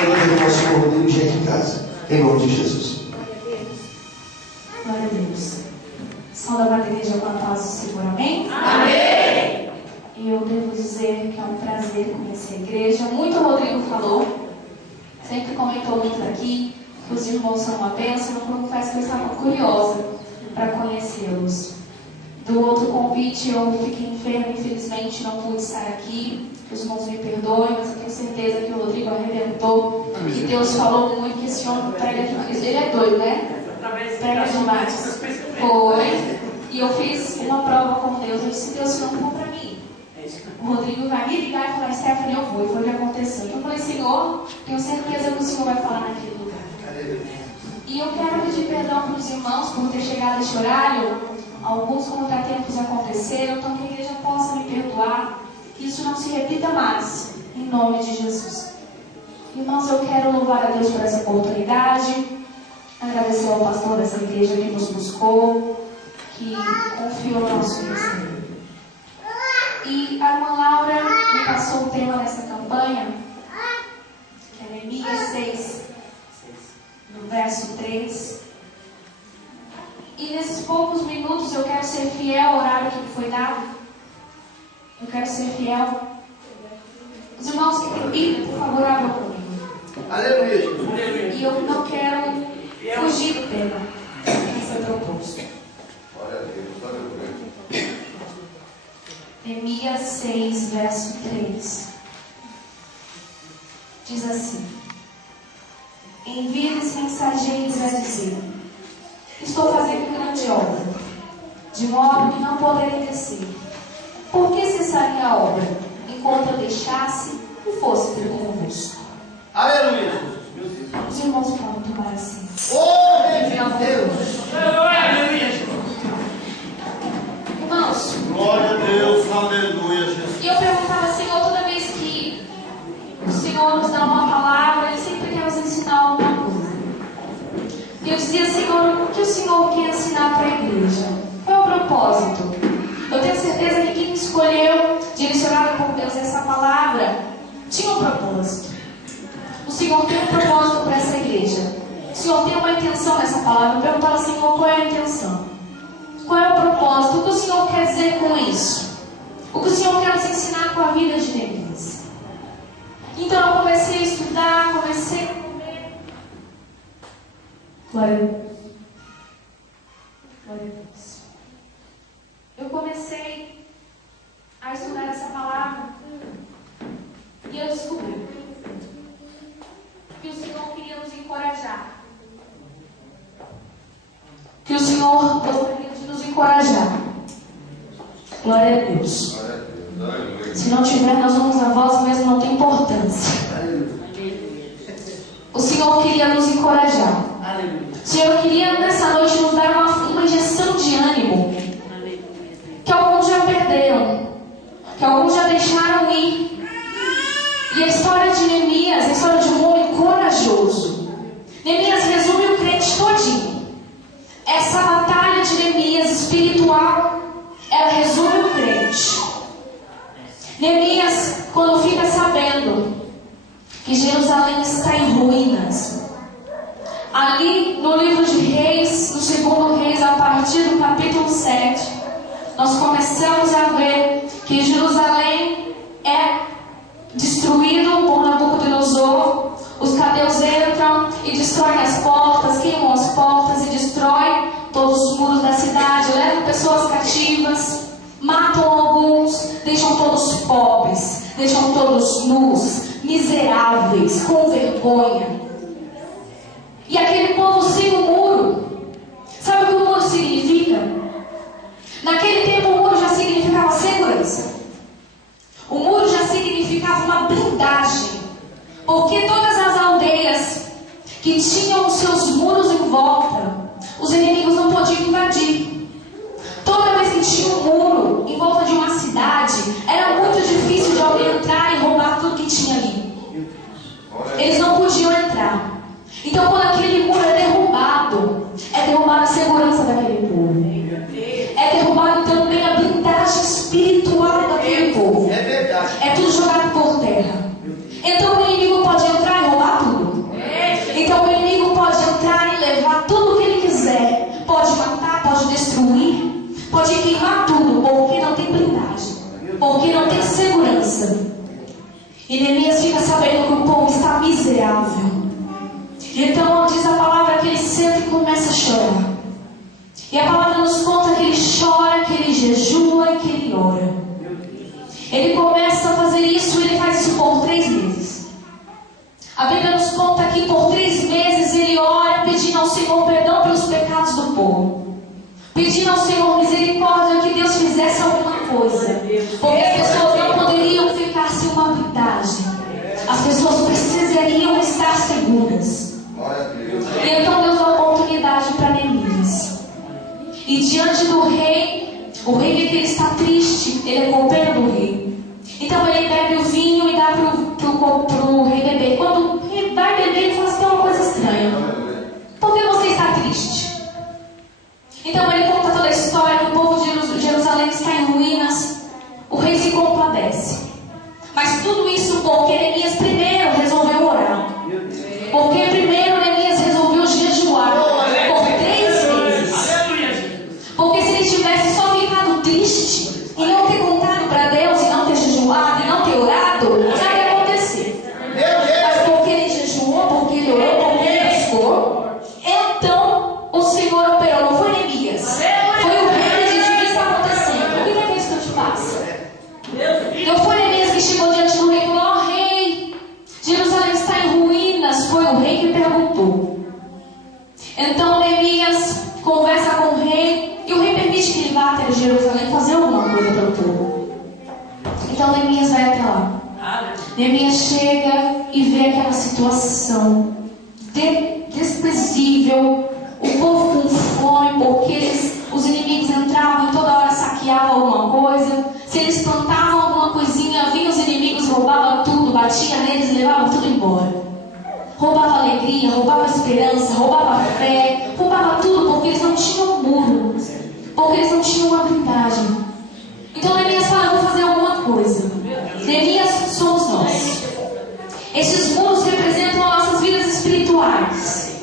Agora do nosso Rodrigo já em casa. Em nome de Jesus. Glória a Deus. Saúde a igreja com a paz do Senhor. Amém? Amém. E eu devo dizer que é um prazer conhecer a igreja. Muito o Rodrigo falou. Sempre comentou muito aqui. Que os irmãos são uma bênção. Eu confesso que eu estava curiosa para conhecê-los. Do outro convite eu fiquei enferma, infelizmente não pude estar aqui. Que os irmãos me perdoem, mas eu tenho certeza que o Rodrigo arrebentou. E Deus falou muito que esse homem prega demais. Ele é doido, né? Prega demais. Foi. E eu fiz uma prova com Deus. Eu disse: Deus, não for para mim. O Rodrigo vai me ligar e falar: Stephanie, eu vou. E foi o que aconteceu. Eu falei: Senhor, tenho certeza que o Senhor vai falar naquele lugar. E eu quero pedir perdão para os irmãos por ter chegado a esse horário. Alguns contratempos aconteceram, então que a igreja possa me perdoar, que isso não se repita mais, em nome de Jesus. Irmãos, eu quero louvar a Deus por essa oportunidade, agradecer ao pastor dessa igreja que nos buscou, que confiou no nosso ministério. E a irmã Laura me passou o tema dessa campanha, que é Neemias 6, no verso 3. E nesses poucos minutos eu quero ser fiel ao horário que me foi dado. Eu quero ser fiel. Os irmãos que têm Bíblia, por favor, abram comigo. Aleluia. E eu não quero fugir do tema que foi proposto. Neemias 6, verso 3. Diz assim: envie-lhes mensageiros a dizer: estou fazendo grande obra, de modo que não poderei descer. Por que cessaria a obra, enquanto eu deixasse e fosse ter convosco? Aleluia. Os irmãos podem tomar assim. Oh, meu Deus. Irmãos, Glória a Deus. Aleluia, Jesus. e eu perguntava: Senhor, toda vez que o Senhor nos dá uma palavra, Ele sempre quer nos ensinar alguma coisa. E eu dizia: Senhor, o que o Senhor quer ensinar para a igreja? Qual é o propósito? Eu tenho certeza que quem escolheu, direcionado por Deus, essa palavra, tinha um propósito. O Senhor tem um propósito para essa igreja. O Senhor tem uma intenção nessa palavra. Eu perguntava: Senhor, qual é a intenção? Qual é o propósito? O que o Senhor quer dizer com isso? O que o Senhor quer nos ensinar com a vida de Neemias? Então eu comecei a estudar, comecei a comer. Glória a Deus. Glória a Deus. Eu comecei a estudar essa palavra e eu descobri que o Senhor queria nos encorajar. Que o Senhor gostaria de nos encorajar. Glória a Deus. Se não tiver, nós vamos a voz, mas não tem importância. O Senhor queria nos encorajar. O Senhor queria nessa noite nos dar uma injeção de ânimo. Que alguns já perderam. Que alguns já deixaram ir. E a história de Neemias, a história de um homem corajoso. Neemias resume o crente todinho. Essa batalha de Neemias espiritual, ela resume o crente. Neemias, quando fica sabendo que Jerusalém está em ruínas, ali no livro de Reis, no segundo Reis, a partir do capítulo 7, nós começamos a ver que Jerusalém é destruído por Nabucodonosor. Os caldeus entram e destroem as portas, queimam as portas e destroem todos os muros da cidade, levam pessoas cativas, matam alguns, deixam todos pobres, deixam todos nus, miseráveis, com vergonha. E aquele povo sem o muro, sabe o que o muro significa? Naquele tempo o muro já significava segurança. O muro já significava uma blindagem, porque todas as aldeias que tinham os seus muros em volta, os inimigos não podiam invadir. Toda vez que tinha um muro em volta de uma cidade, era muito difícil de alguém entrar e roubar tudo que tinha ali. Eles não podiam entrar. Então, quando aquele muro é derrubada a segurança daquele povo. É derrubado também a blindagem espiritual daquele povo. É verdade. É tudo jogado por terra. E Neemias fica sabendo que o povo está miserável. Então diz a palavra que ele senta e começa a chorar. E a palavra nos conta que ele chora, que ele jejua e que ele ora. Ele começa a fazer isso e ele faz isso por 3 meses. A Bíblia nos conta que por 3 meses ele ora pedindo ao Senhor perdão pelos pecados do povo. Pedindo ao Senhor misericórdia, que Deus fizesse alguma coisa. Porque as pessoas não poderiam ficar sem uma blindagem. As pessoas precisariam estar seguras. E então Deus dá oportunidade para Neemias. E diante do rei, o rei vê que ele está triste, ele é copeiro do rei. Então ele bebe o vinho e dá pro rei beber. Quando o rei vai beber, ele fala assim: tem uma coisa estranha. Por que você está triste? Então ele conta toda a história, que o povo de Jerusalém está em ruínas. O rei se compadece. Mas tudo isso porque Neemias primeiro resolveu orar. Porque primeiro Neemias resolveu jejuar por 3 meses. Porque se ele tivesse só ficado triste e não ter contado para Deus, e não ter jejuado, e não ter orado, nada ia acontecer. Mas porque ele jejuou, porque ele orou, porque ele buscou, então o Senhor operou. Não foi Neemias, foi o rei que disse: o que está acontecendo? O que é isso que eu te faço? Não foi Neemias que chegou diante do rei e falou: ó rei, Jerusalém está em ruínas. Foi o rei que perguntou. Então Neemias conversa com o rei, e o rei permite que ele vá até Jerusalém fazer alguma coisa para o povo. Então Neemias vai até lá. Neemias chega e vê aquela situação desprezível, o povo com fome, porque os inimigos entravam e toda hora saqueavam alguma coisa. Se eles plantavam alguma coisinha, vinham os inimigos, roubavam tudo, batiam neles e levavam tudo embora. Roubava alegria, roubava esperança, roubava fé, roubava tudo, porque eles não tinham muro, porque eles não tinham uma blindagem. Então Neemias fala: eu vou fazer alguma coisa. Neemias somos nós. Esses muros representam as nossas vidas espirituais.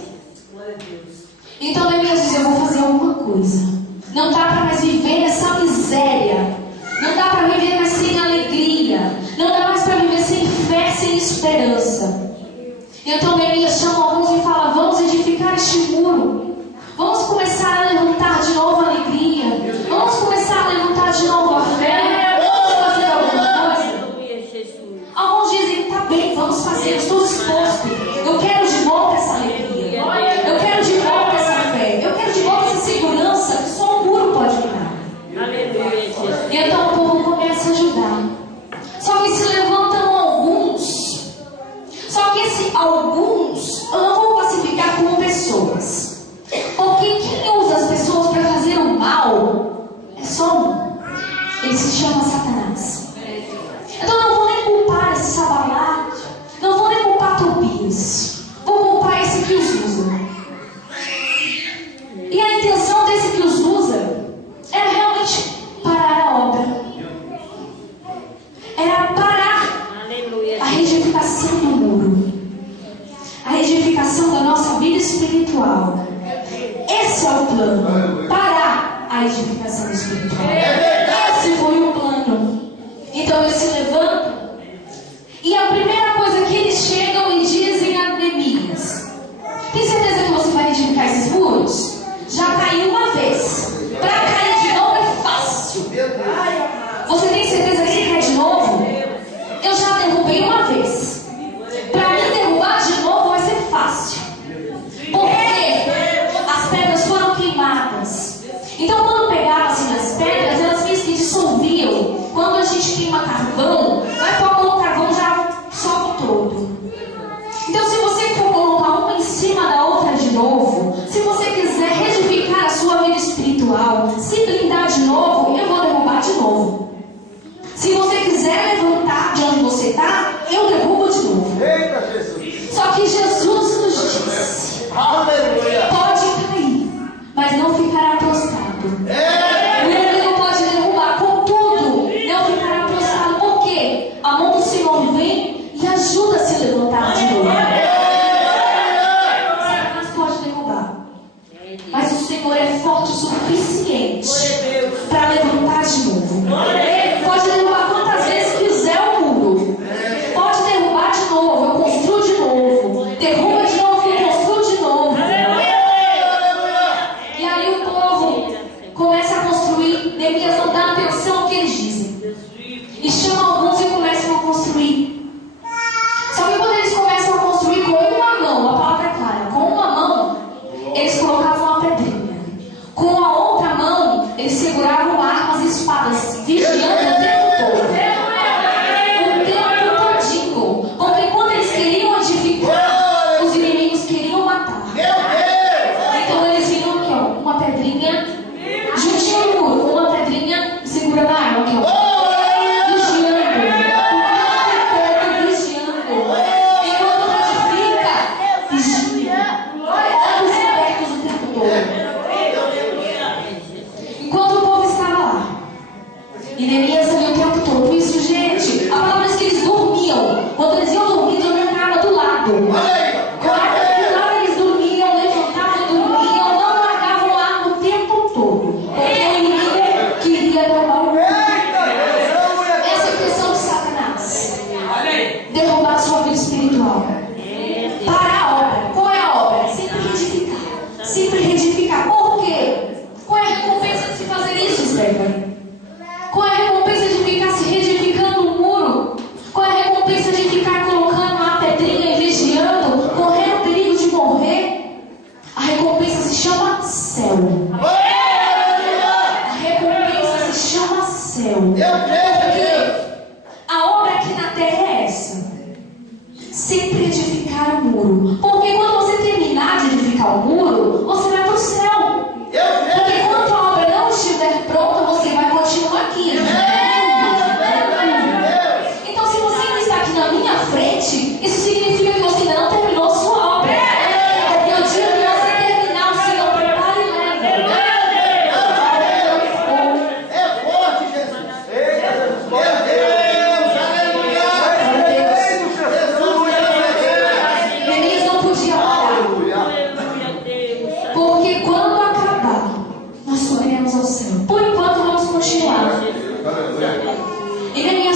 Então Neemias diz: eu vou fazer alguma coisa. Não dá para mais viver nessa miséria. Não dá para viver mais sem alegria. Não dá mais para viver sem fé, sem esperança. Então Neemias chama alguns e fala: vamos edificar este muro. Vamos começar a levantar de novo a alegria. Vamos começar a levantar de novo a fé. Vamos fazer alguma coisa. Alguns dizem: tá bem, vamos fazer, eu estou disposto. Eu quero de volta essa alegria. Eu quero de volta essa fé. Eu quero de volta essa segurança que só o muro pode me dar. E então o povo começa a ajudar. Só que se levantam alguns. Só que esse alguns eu não vou classificar como pessoas. Porque quem usa as pessoas para fazer o mal é só um. Ele se chama Satanás. Então não vou nem culpar esse Sabalá. Não vou nem culpar Tobias. Vou culpar esse que os usa. E a intenção desse que os usa era realmente parar a obra. Era parar a reedificação do muro. A reedificação da nossa vida espiritual. Esse é o plano. Parar a edificação espiritual. Esse foi o plano. Então eles se levantam. E a primeira coisa que eles chegam e dizem a Neemias: tem certeza que você vai edificar esses muros? Já caiu uma vez. Para cair de novo é fácil. Você tem certeza que você cai de novo? Eu já derrubei uma vez. Para mim derrubar de novo vai ser fácil. Porque as pedras foram queimadas. Então quando pegavam-se nas pedras, elas meio que dissolviam. Quando a gente queima carvão, vai colocar o carvão já sobe todo. Então se você for colocar uma em cima da outra de novo, se você quiser reedificar a sua vida espiritual, se blindar de novo, eu vou derrubar de novo. Se você quiser levantar de onde você está, eu derrubo de novo. Só que Jesus nos disse: pode cair, mas não ficará prostrado. O inimigo pode derrubar, contudo, não ficará prostrado. Por quê? A mão do Senhor vem e ajuda a se levantar de novo. Satanás pode derrubar, mas o Senhor é forte o suficiente para levantar de novo. Pode derrubar quantas vezes quiser o muro. Pode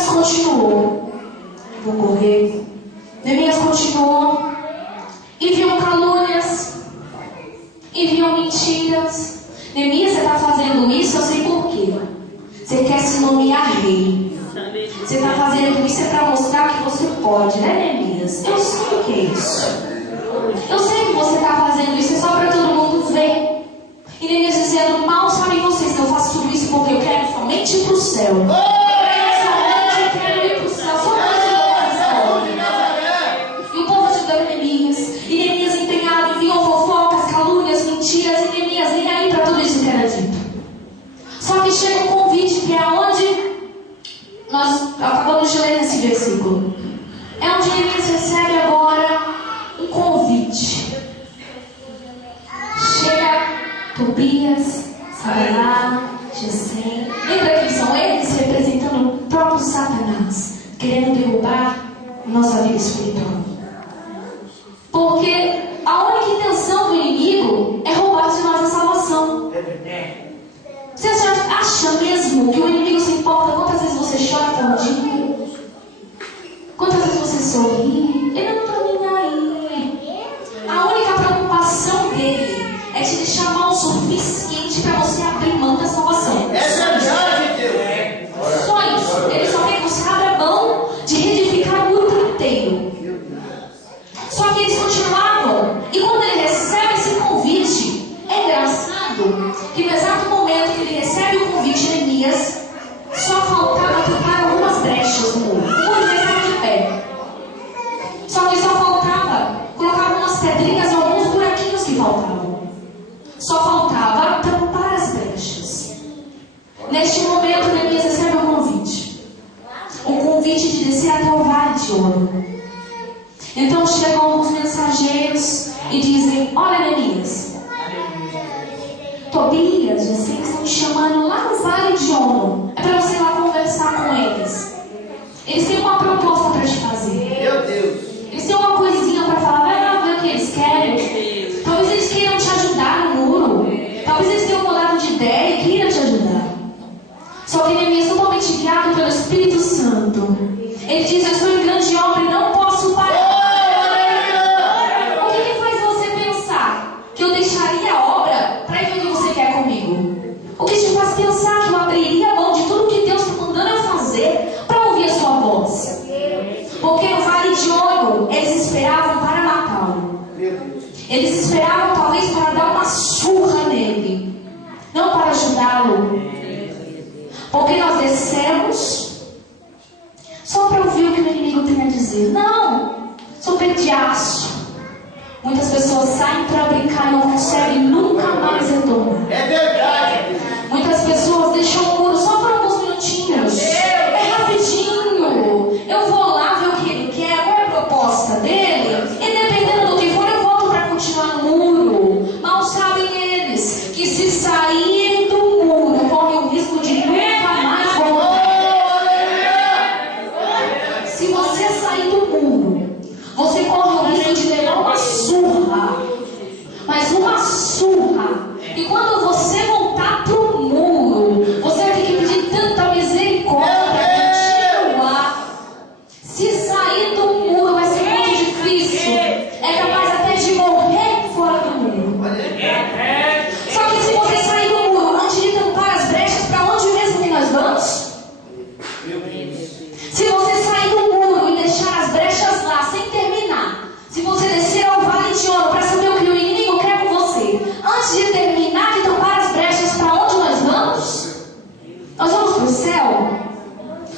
continuou. Vou correr. Neemias continuou. E viam calúnias. E viam mentiras. Neemias, você está fazendo isso, eu sei por quê. Você quer se nomear rei. Você está fazendo isso para mostrar que você pode, né, Neemias? Eu sei o que é isso. Eu sei que você está fazendo isso, é só para todo mundo ver. E Neemias dizendo, mal sabem vocês que eu faço tudo isso porque eu quero somente ir para o céu. Eu quero ir para o céu, só para e o povo ajudando Neemias. E Neemias empenhado, enviou fofocas, calúnias, mentiras. E Neemias nem aí para tudo isso que era dito. Só que chega um convite que é onde nós acabamos de ler nesse versículo. É onde Neemias recebe agora um convite. Chega Tobias, Sanballat, Gesem. Lembra que são eles representando o próprio Satanás, querendo derrubar nossa vida espiritual. Porque a única intenção do inimigo é roubar de nós a salvação. Você acha mesmo que o inimigo se importa quantas vezes você chora por dia? Quantas vezes você sorri? Ele não está nem aí. A única preocupação dele é te deixar mal o suficiente para você abrir mão da salvação. É verdade, Deus. Só isso. Ele só quer que você abra mão de reedificar o muro inteiro. Só que eles continuavam. E quando ele recebe esse convite, é engraçado que no exato momento que ele recebe o convite de Neemias, só faltava tapar algumas brechas no muro. O muro já estava de pé. Só que só faltava colocar algumas pedrinhas e alguns buraquinhos que faltavam. Só faltava tampar as brechas. Neste momento, Neemias recebe um convite. Um convite de descer até o vale de ouro. Então chegam alguns mensageiros e dizem, olha Neemias, Tobias, vocês estão te chamando lá no vale de ouro. É para você ir lá conversar com eles. Eles têm uma proposta para te fazer. Meu Deus. Eles têm uma coisinha para falar, vai lá ver o que eles querem. Talvez eles queiram te ajudar no muro. Talvez eles tenham mudado de ideia e queiram te ajudar. Só que Neemias, totalmente guiado pelo Espírito Santo, ele diz, eu estou em grande obra e não posso parar. O que faz você pensar que eu deixaria a obra para ir ver o que você quer comigo? O que te faz pensar que eu abriria a mão de tudo que Deus está mandando eu fazer para ouvir a sua voz? Porque no vale de ouro eles esperavam para matá-lo. Eles esperavam talvez para dar uma surra nele, não para ajudá-lo. Porque nós descemos só para ouvir o que o inimigo tem a dizer. Não, sou pé de aço. Muitas pessoas saem para brincar e não conseguem nunca mais retornar. É verdade. Muitas pessoas deixam o muro só por alguns minutinhos. É rapidinho. Eu vou lá ver o que ele quer, qual é a proposta dele. E dependendo do que for, eu volto para continuar no muro. Mal sabem eles que se sair do muro, corre o risco de nunca mais voltar. Se você sair do muro, você corre o risco de levar uma surra. Mas uma surra. E quando você voltar pro muro, você vai ter que pedir tanta misericórdia para continuar. Se sair do muro vai ser muito difícil. É capaz até de morrer fora do muro. Só que se você sair do muro antes de tampar as brechas, para onde mesmo que nós vamos? Se você sair do muro e deixar as brechas lá sem terminar, se você descer ao vale de ouro para saber o que o inimigo quer com você, antes de terminar de tampar as brechas, para onde nós vamos? Nós vamos para o céu?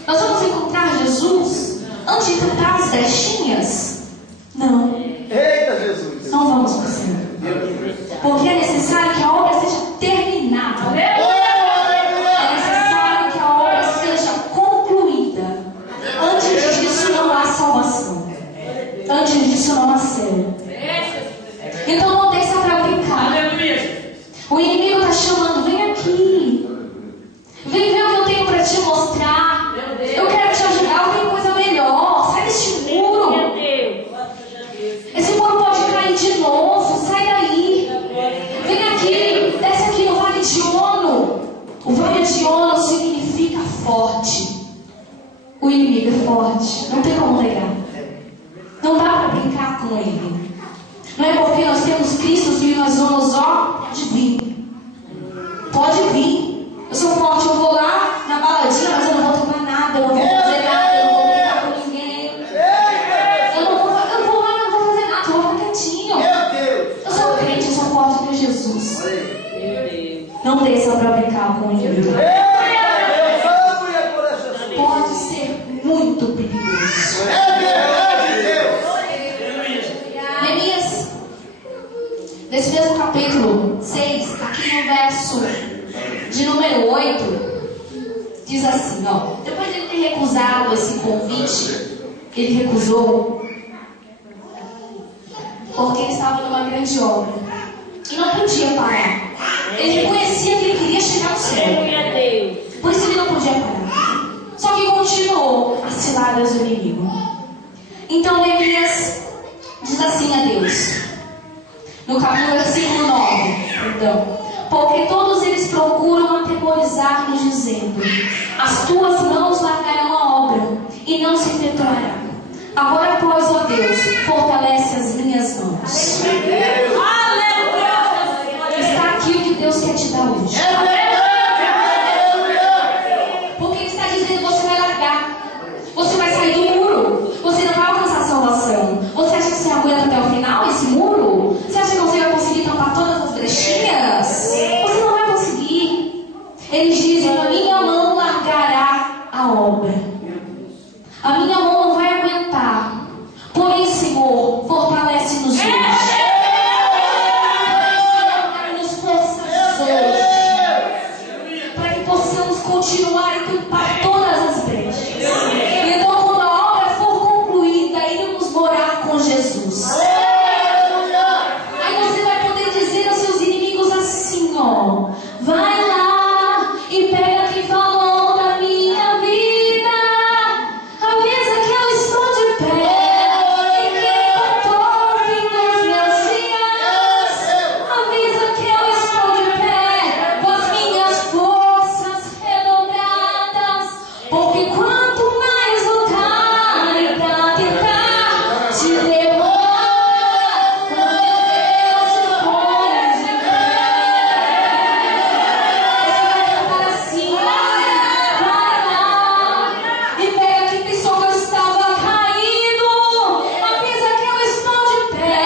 Nós vamos encontrar Jesus antes de tampar as brechinhas? Não. Eita Jesus. Não vamos para o céu. Porque é necessário que a obra seja terminada. É necessário que a obra seja concluída. Antes disso não há salvação. Antes disso não há céu. Então não deixa para brincar. O inimigo está chamando, vem aqui. Vem ver o que eu tenho para te mostrar. Eu quero te ajudar, eu tenho coisa melhor. Sai deste muro. O inimigo é forte, não tem como negar. Não dá para brincar com ele. Não é porque nós temos Cristo que nós vamos, pode vir. Pode vir. Eu sou forte, eu vou lá na baladinha, mas eu não vou tomar nada, eu não vou fazer nada, eu não vou brincar com ninguém. Eu vou lá, não vou fazer nada, eu vou ficar quietinho. Eu sou crente, eu sou forte por Jesus. Não desça para brincar com ele. Pode ser muito perigoso. Neemias, nesse mesmo capítulo 6, aqui no verso de número 8, diz assim, depois de ele ter recusado esse convite, ele recusou porque ele estava numa grande obra e não podia parar. Ele reconhecia que ele queria chegar ao céu, por isso ele não podia parar. Só que continuou as ciladas do inimigo. Então Neemias diz assim a Deus, no versículo 9, porque todos eles procuram atemorizar-nos, dizendo: as tuas mãos largarão a obra e não se efetuará. Agora, pois, ó Deus, fortalece as minhas mãos. Aleluia! Está aqui o que Deus quer te dar hoje. Porque Ele está dizendo: você vai largar, você vai sair do muro, você não vai alcançar a salvação. Você acha que você aguenta até o final esse muro? Você acha que você vai conseguir tampar todas as brechinhas? Você não vai conseguir. Eles dizem: a minha mão largará a obra, a minha mão não vai aguentar. Porém, Senhor, fortalece-nos hoje. Dá-nos forças hoje, para que possamos continuar e tampar todas as brechas. Então, quando a obra for concluída, iremos morar com Jesus. Aí você vai poder dizer aos seus inimigos assim, vai lá e pega quem falou da minha vida, avisa que eu estou de pé e que eu estou vindo meus dias, avisa que eu estou de pé com as minhas forças redobradas, porque quanto mais lutarem pra tentar te derrubar, o meu Deus se põe de pé. Você vai cantar assim, vai lá e pega quem pensou que eu estava caído, avisa que eu estou de pé.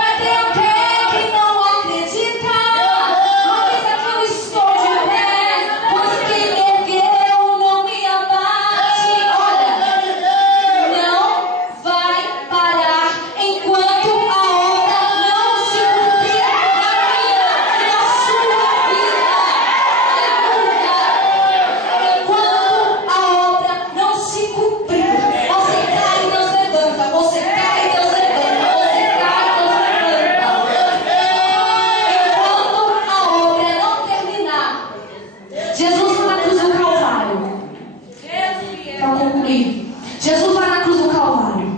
Vai ter até quem não acredita, avisa que eu estou de pé, pois quem me ergueu não me abate. Olha, não vai parar enquanto a obra não se cumprir na minha e na sua vida. Aleluia! Enquanto a obra não se cumprir, você cai e Deus levanta, você cai e Deus levanta, você cai e Deus levanta. Enquanto a obra não terminar, Jesus vai na cruz do Calvário. Para concluir, Jesus vai na cruz do Calvário.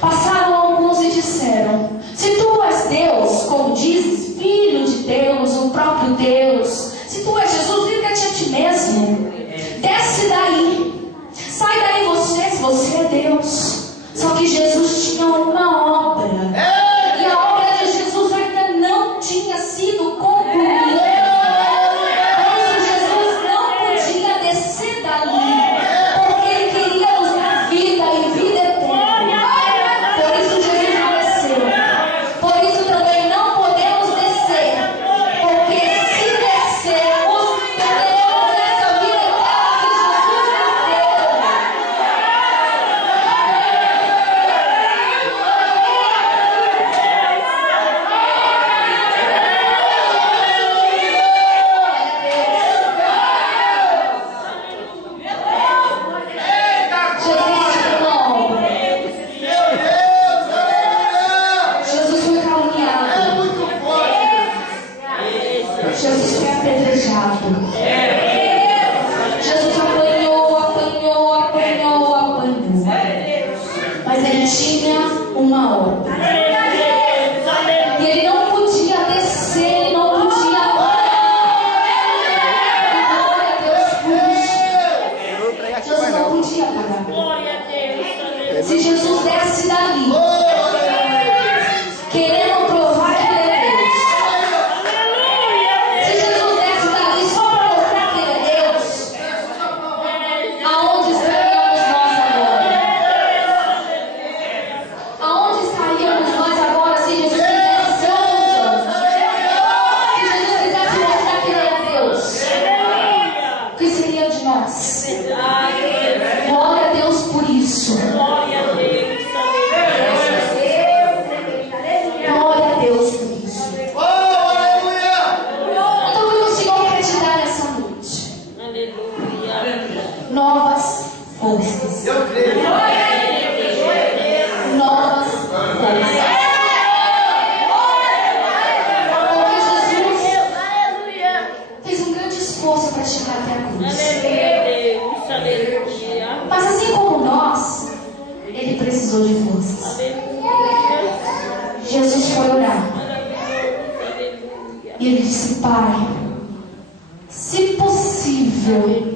Passaram alguns e disseram: se tu és Deus, como dizes, filho de Deus, o próprio Deus, se tu és Jesus, livra-te a ti mesmo. Desce daí, sai daí você, se você é Deus. Só que Jesus tinha uma obra, e a obra de Jesus ainda não tinha sido concluída. Por isso Jesus não podia descer dali, porque Ele queria nos podia pagar. Glória a Deus. Se Jesus desce dali, querendo provar que ele é Deus. Se Jesus desce dali só para mostrar que ele é Deus, aonde estaríamos nós agora? Aonde estaríamos nós agora se Jesus quisesse ser usando? Se Jesus quisesse mostrar que ele é Deus? O que seria de nós? Glória a Deus por isso. Glória a Deus. Glória a Deus por isso. Então o que o Senhor quer te dar nessa noite? Aleluia. Novas forças. Eu creio. Novas forças. Porque Jesus fez um grande esforço para chegar até a cruz. Aleluia, Deus. Aleluia. Mas assim como nós, ele precisou de forças. Aleluia. Jesus foi orar. Aleluia. E ele disse: Pai, se possível,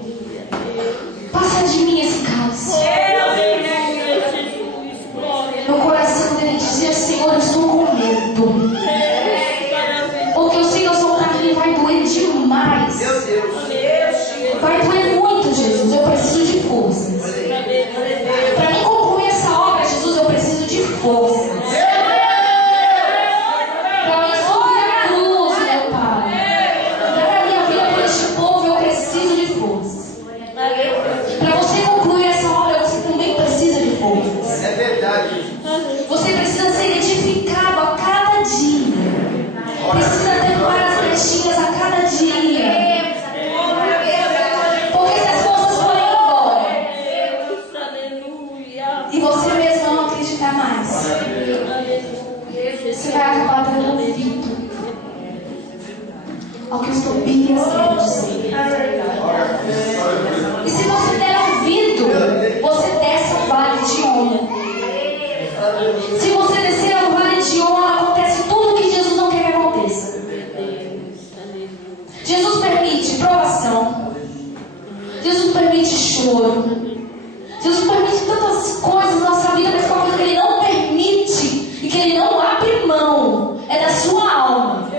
passa de mim esse cálice. Aleluia, Jesus. Glória No coração dele dizia: Senhor, eu estou com medo. Porque eu sei que eu sou um caminho, vai doer demais. Meu Deus. Vai doer muito, Jesus. Eu preciso de forças. Para mim concluir essa obra, Jesus, eu preciso de forças. Para mim subir a cruz, meu Pai. Dar a minha vida por este povo, eu preciso de forças. Para você concluir essa obra, você também precisa de forças. É verdade. Você precisa ser edificado a cada dia. Precisa tampar as brechinhas a cada dia. Porque se as forças forem embora e você mesmo não acreditar mais, você vai acabar dando ouvido ao que os Tobias querem dizer. E se você der ouvido, você desce ao vale de Ona. Se você descer ao vale de Ona, acontece tudo que Jesus não quer que aconteça. Jesus permite provação. Jesus permite choro. Jesus permite tantas coisas na nossa vida, mas uma coisa que Ele não permite e que Ele não abre mão é da sua alma.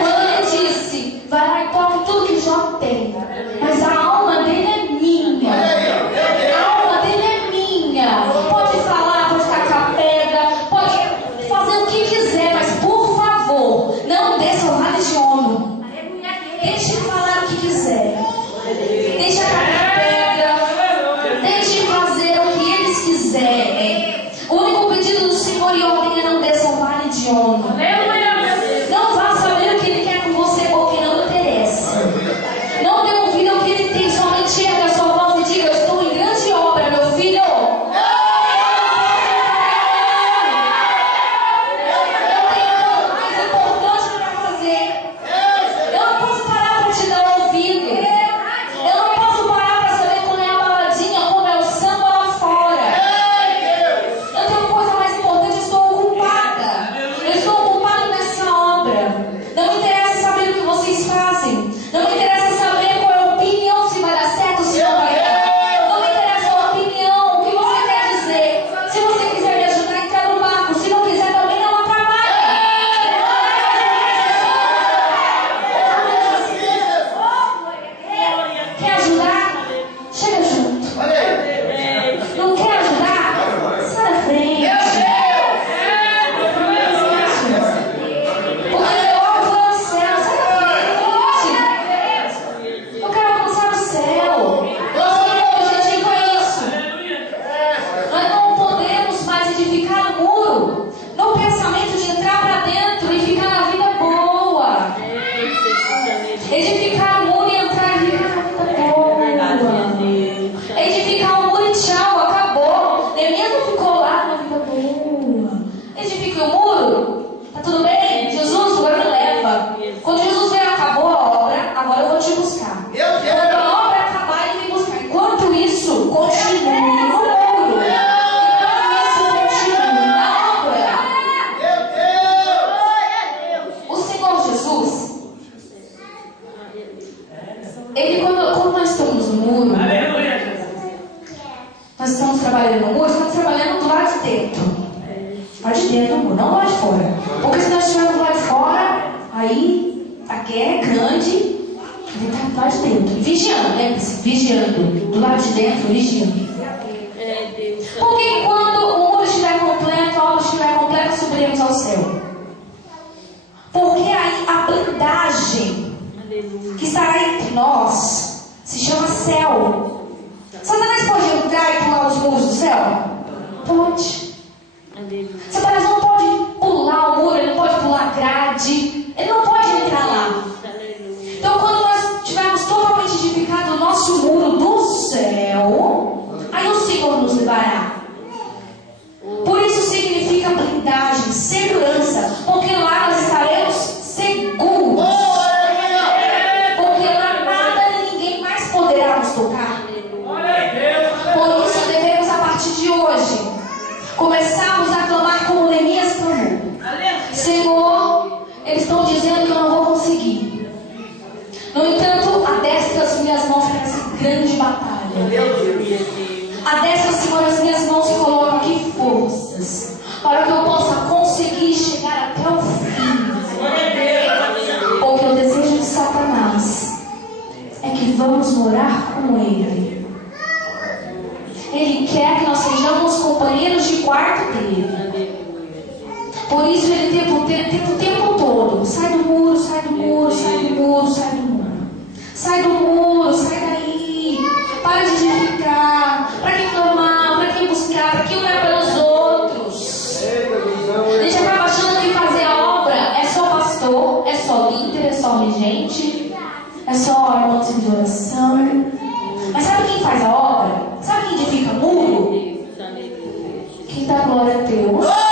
Quando Ele disse: vai lá e toque tudo que Jó tem, mas a alma dele é minha. A alma dele é minha. Pode falar, pode tacar pedra, pode fazer o que quiser, mas por favor, não desça ao vale de Ono. Deixe falar o que quiser. Deixe atacar pedra. trabalhando no muro, você está trabalhando do lado de dentro. Lá de dentro do muro, não do lado de fora. Porque se nós estivermos do lado de fora, aí a guerra é grande, ele está do lado de dentro. Vigiando, lembre-se, vigiando. Do lado de dentro, vigiando. Porque quando o muro estiver completo, a obra estiver completa, subiremos ao céu. Porque aí a blindagem que estará entre nós se chama céu. Satanás pode entrar e pular os muros do céu? Pode. Satanás não pode pular o muro, ele não pode pular a grade, ele não pode entrar lá. Então, quando nós tivermos totalmente edificado o nosso muro do céu, aí o Senhor nos levará. Por isso significa blindagem, segurança, porque lá nós estaremos seguros. Porque lá nada nem ninguém mais poderá nos tocar. Por isso devemos, a partir de hoje, começarmos a clamar como Neemias clamou. Senhor, eles estão dizendo que eu não vou conseguir. No entanto, adestra as minhas mãos para essa grande batalha. Adestra, Senhor, as minhas mãos e coloca aqui forças para que eu possa conseguir chegar até o fim. Porque o desejo de Satanás é que vamos morar com ele. Ele quer que nós sejamos companheiros de quarto dele. Por isso ele tenta o tempo todo: sai do muro, sai do muro, sai do muro, sai do muro. Sai do muro, sai daí. Para de edificar. Para que clamar, para que buscar, para que orar pelos outros. A gente acaba achando que fazer a obra é só pastor, é só líder, é só regente, é só irmãos de oração. Mas sabe quem faz a obra? Sabe quem edifica muro? Quem dá glória a Deus.